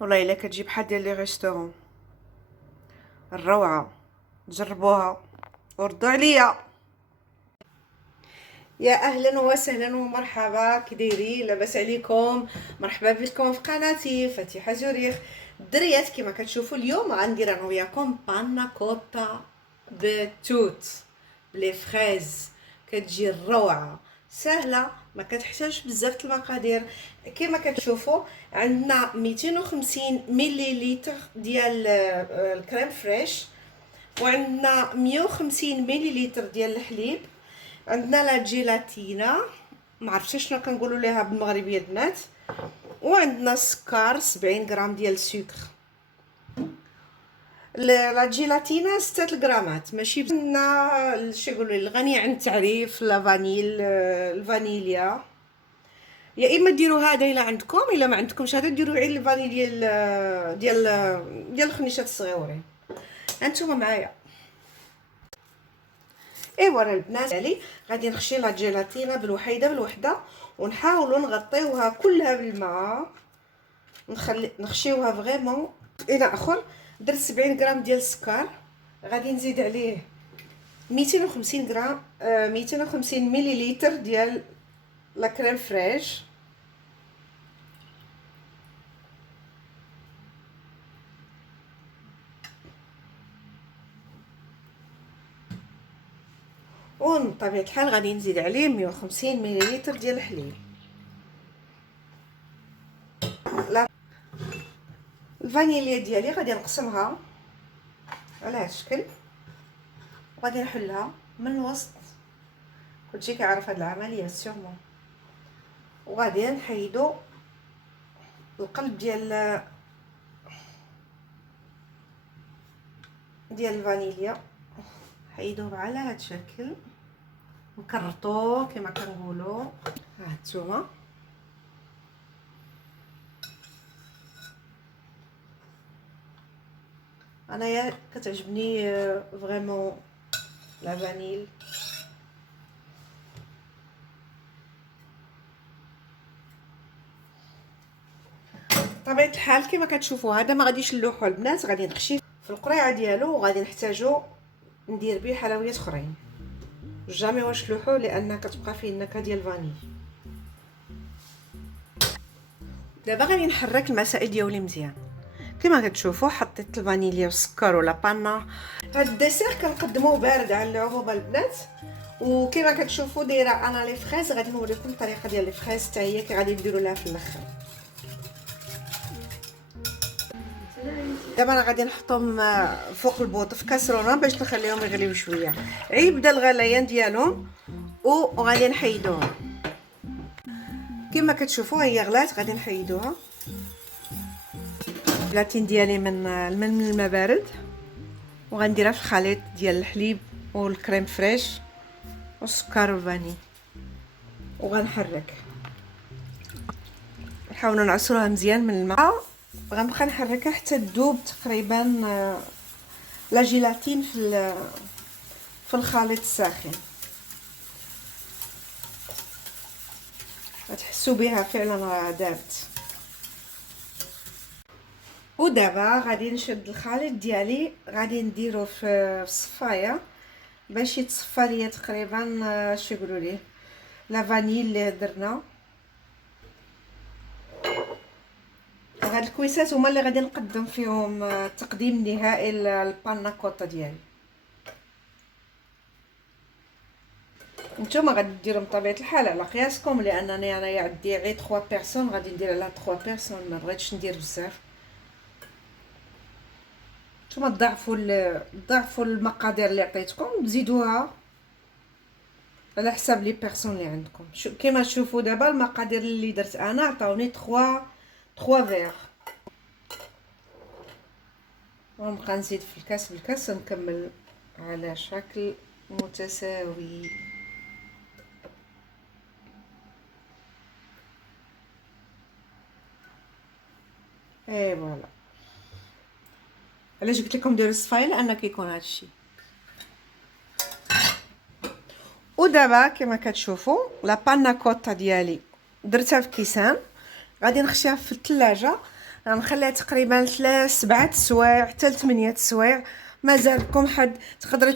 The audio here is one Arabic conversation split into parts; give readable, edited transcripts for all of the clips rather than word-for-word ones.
والله الا كتجي بحال ديال لي ريستورون الروعه. جربوها وردوا عليا. يا اهلا وسهلا ومرحبا، كي دايرين؟ لاباس عليكم؟ مرحبا بكم في قناتي فاتحه زوريخ. الدريات كما كتشوفوا اليوم غندير انا وياكم بانا كوتا بتوت بلي فريز. كتجي الروعه سهله، ما كتحتاجش بزاف المقادير. كما كتشوفوا عندنا 250 مليلتر ديال الكريم فريش، وعندنا 150 مليلتر ديال الحليب، عندنا لا جيلاتينا، ما عرفتش شنو كنقولوا ليها بالمغربيه البنات، وعندنا السكر 70 غرام ديال السكر. لا جيلاتينا 6 غرامات، ماشي عندنا شي يقولوا الغني عن التعريف، لا فانيل، الفانيليا. يا اما ديروا هذا الا عندكم، الا ما عندكمش هذا ديروا غير الفانيل ديال الخنيشات الصغيورين. هانتوما معايا. ايوا البنات ديالي غادي نخشي لا جيلاتينا بالوحيده بالوحده، ونحاولوا نغطيوها كلها بالماء، نخشيوها فريمون الى اخر. درت 70 غرام ديال السكر، غادي نزيد عليه 250 غرام 250 مليلتر ديال لا كريم فريش، وبطبيعه الحال غادي نزيد عليه 150 مليلتر ديال الحليب. الفانيليا ديالي غادي نقسمها على هذا الشكل، وغادي نحلها من الوسط. كلشي كيعرف هاد العمليه سيغمون. وغادي نحيدو القلب ديال الفانيليا، حيدوه على هاد الشكل، نكرطوه كما كنقولوا. ها هانتوما انايا كتعجبني فريمون لا فانيل. بطبيعه الحال كما كتشوفوا هذا ما غاديش نلوحو البنات، غادي نخشي في القريعه ديالو، وغادي نحتاجو ندير به حلويات اخرين. جامي واش تلوحو لان كتبقى فيه النكهه ديال الفانيل. دابا غادي نحرك المسائل ديالي مزيان. كما كتشوفوا حطيت الفانيليا والسكر ولا بانا. هاد الديسير كنقدموه بارد على العموم البنات. وكما كتشوفوا دايره انا لي فريز، غادي نوريكم الطريقه ديال لي فريز حتى هي كي غادي نديروا لها في الاخر. دابا انا غادي نحطهم فوق البوط في كاسرونه باش نخليهم يغليو شويه. يبدا الغليان ديالهم وغادي نحيدوها. كما كتشوفوا هي غلات، غادي نحيدوها. البلاتين ديالي من الماء بارد، وغنديرها في الخليط ديال الحليب والكريم فريش والسكر والفاني، وغنحرك. نحاولوا نعصروها مزيان من الماء. غنبقى نحركها حتى تذوب تقريبا لا جيلاتين في الخليط الساخن. غتحسوا بها فعلا راه دابت. ودابا غادي نشد الخليط ديالي، غادي نديرو في الصفايه باش يتصفى ليا تقريبا شو يقولوا ليه لا فانيل اللي درنا. هاد الكويسات هما اللي غادي نقدم فيهم التقديم النهائي للبانا كوتا ديالي. نتوما غادي ديروا بطبيعه الحال على قياسكم، لانني انايا عندي غير 3 بيرسون، غادي ندير على 3 بيرسون، ما بغيتش ندير بزاف. نتوما ضاعفوا المقادير اللي عطيتكم، تزيدوها على حساب لي بيرسون اللي عندكم. كما تشوفوا دابا المقادير اللي درت انا عطاوني 3 فيغ. ونبقى نزيد في الكاس بالكاس ونكمل على شكل متساوي. اي فوالا. علاش قلت لكم ديروا الصفايل؟ لان كيكون هادشي. ودابا كما كتشوفوا لا بانا كوتا ديالي درتها في كيسان، غادي نخشيها في الثلاجه غنخليها تقريبا 7 سوايع حتى 8 سوايع. مازالكم حد تقدري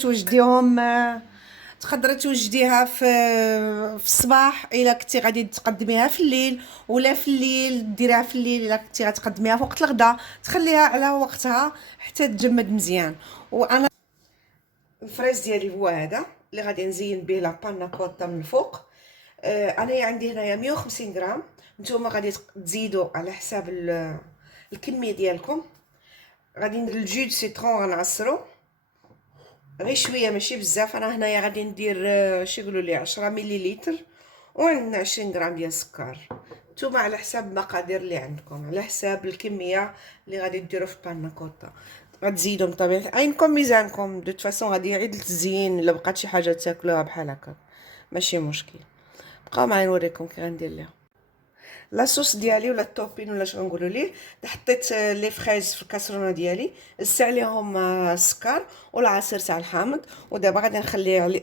توجديها في الصباح الا كنتي غادي تقدميها في الليل، ولا في الليل ديريها في الليل الا كنتي غتقدميها في وقت الغداء، تخليها على وقتها حتى تجمد مزيان. وانا الفريز ديالي هو هذا اللي غادي نزين به لا بانا كوتا من الفوق. انا عندي هنايا 150 غرام، نتوما غادي تزيدوا على حساب الكميه ديالكم. غادي ندير الجو دو سيترون غنعصرو غير شويه ماشي بزاف. انا هنايا غادي ندير شي يقولوا لي 10 مليلتر، وعندنا 20 غرام ديال السكر. نتوما على حساب المقادير اللي عندكم، على حساب الكميه اللي غادي ديروا في بانا كوتا غتزيدوا بطبيعه عينكم ميزانكم. دو فاصون غادي يعيد التزيين الا بقات شي حاجه تاكلوها بحال هكا ماشي مشكل. بقاو معايا نوريكم كي غندير ليها لاصوص ديالي ولا الطوبين ولا اش غنقولوا ليه. حطيت لي فريز في الكاسرونه ديالي، زدت عليهم السكر والعصير تاع الحامض، ودابا غادي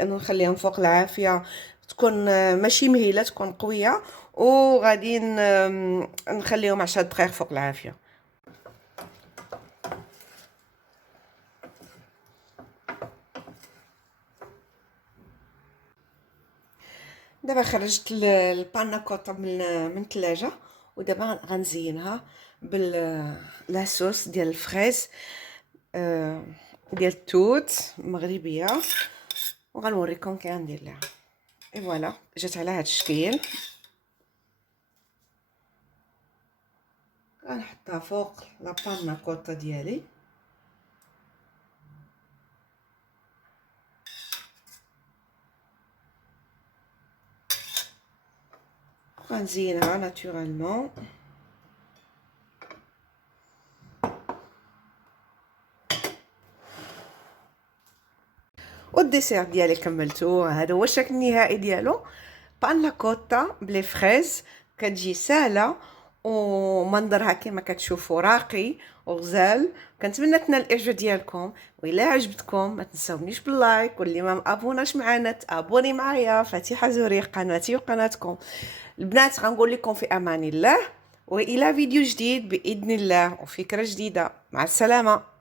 نخليهم فوق العافيه تكون ماشي مهيله، تكون قويه، وغادي نخليهم 10 دقائق فوق العافيه. دابا خرجت البانا كوتا من الثلاجه، ودابا غنزينها باللاصوص ديال الفريز ديال التوت مغربيه، وغنوريكم كي غندير لها. اي فوالا جات على هذا الشكل. غنحطها فوق لا بانا كوتا ديالي. غنزينها ناتورالمون. والديسير ديالي كملتو. هذا هو الشكل النهائي ديالو، بانا كوتا بلي فريز. كتجي سهله ومنظرها كما كتشوفوا راقي وغزال. كنتمنى تنال الاعجاب ديالكم، وإلا عجبتكم ما تنساونيش باللايك، واللي ما مابوناش معنا تابوني معايا فاتحه زوريق، قناتي وقناتكم. البنات غنقول لكم في امان الله، والى فيديو جديد باذن الله وفكره جديده. مع السلامه.